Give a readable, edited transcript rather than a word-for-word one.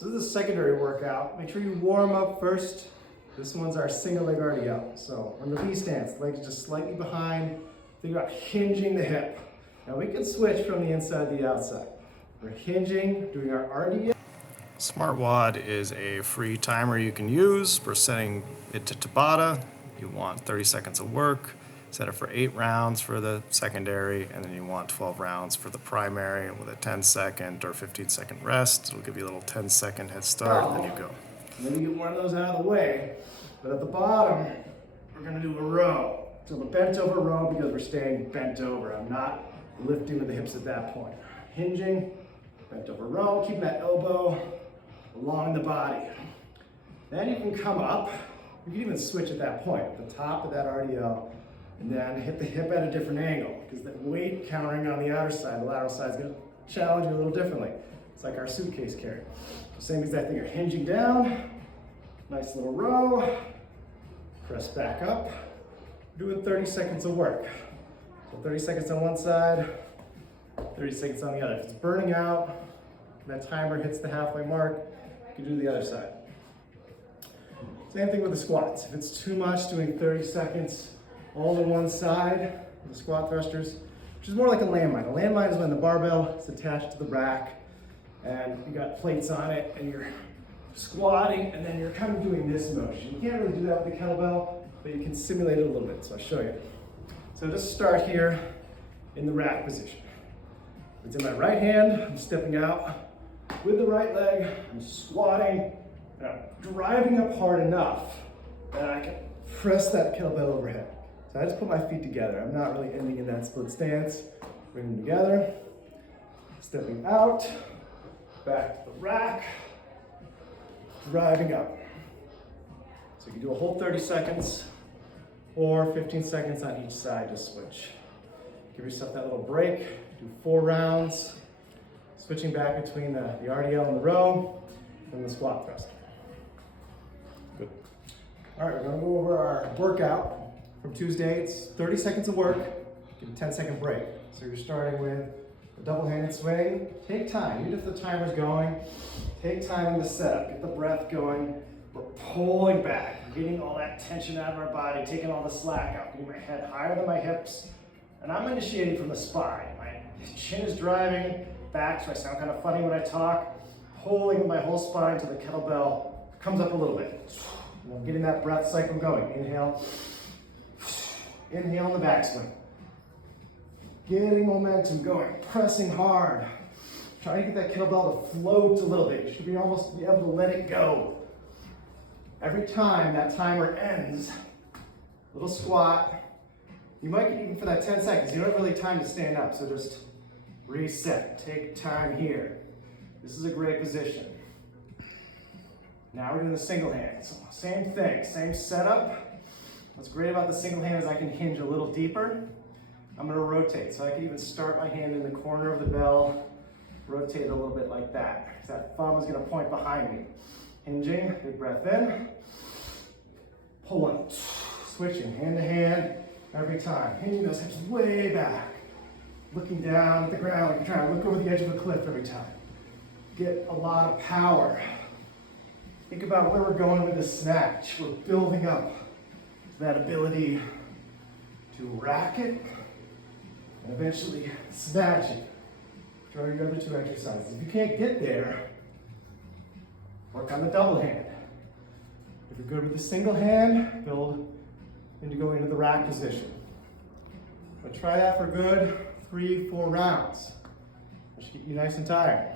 So this is a secondary workout. Make sure you warm up first. This one's our single leg RDL. So on the V stance, legs just slightly behind. Think about hinging the hip. Now we can switch from the inside to the outside. We're hinging, doing our RDL. Smart WOD is a free timer you can use for setting it to Tabata. You want 30 seconds of work. Set it for 8 rounds for the secondary, and then you want 12 rounds for the primary with a 10-second or 15-second rest. It'll give you a little 10-second head start, and then you go. And then you get one of those out of the way. But at the bottom, we're gonna do a row. So the bent over row because we're staying bent over. I'm not lifting with the hips at that point. Hinging, bent over row, keeping that elbow along the body. Then you can come up. You can even switch at that point, at the top of that RDL, and then hit the hip at a different angle, because the weight countering on the outer side, the lateral side is going to challenge you a little differently. It's like our suitcase carry. So same exact thing, you're hinging down, nice little row, press back up, doing 30 seconds of work. So 30 seconds on one side, 30 seconds on the other. If it's burning out, that timer hits the halfway mark, you can do the other side. Same thing with the squats. If it's too much, doing 30 seconds all on one side, the squat thrusters, which is more like a landmine. A landmine is when the barbell is attached to the rack and you got plates on it and you're squatting and then you're kind of doing this motion. You can't really do that with the kettlebell, but you can simulate it a little bit, so I'll show you. So just start here in the rack position. It's in my right hand, I'm stepping out with the right leg, I'm squatting, and I'm driving up hard enough that I can press that kettlebell overhead. So I just put my feet together. I'm not really ending in that split stance. Bring them together, stepping out, back to the rack, driving up. So you can do a whole 30 seconds or 15 seconds on each side, just switch. Give yourself that little break, do 4 rounds, switching back between the RDL and the row, and the squat thrust. Good. All right, we're gonna go over our workout from Tuesday. It's 30 seconds of work, give a 10-second break. So you're starting with a double-handed swing. Take time, even if the timer's going, take time in the setup, get the breath going. We're pulling back, getting all that tension out of our body, taking all the slack out, getting my head higher than my hips. And I'm initiating from the spine. My chin is driving back, so I sound kind of funny when I talk. Pulling my whole spine to the kettlebell comes up a little bit. And I'm getting that breath cycle going. Inhale. Inhale in the backswing. Getting momentum going, pressing hard. Trying to get that kettlebell to float a little bit. You should be almost be able to let it go. Every time that timer ends, little squat. You might get even for that 10 seconds. You don't have really time to stand up, so just reset. Take time here. This is a great position. Now we're doing the single hand. So same thing, same setup. What's great about the single hand is I can hinge a little deeper. I'm gonna rotate, so I can even start my hand in the corner of the bell, rotate it a little bit like that. So that thumb is gonna point behind me. Hinging, big breath in, pulling, switching hand to hand every time. Hinging those hips way back, looking down at the ground like you're trying to look over the edge of a cliff every time. Get a lot of power. Think about where we're going with the snatch. We're building up that ability to rack it and eventually snatch it. Try your other 2 exercises. If you can't get there, work on the double hand. If you're good with the single hand, build into going into the rack position. But try that for good 3-4 rounds. That should get you nice and tired.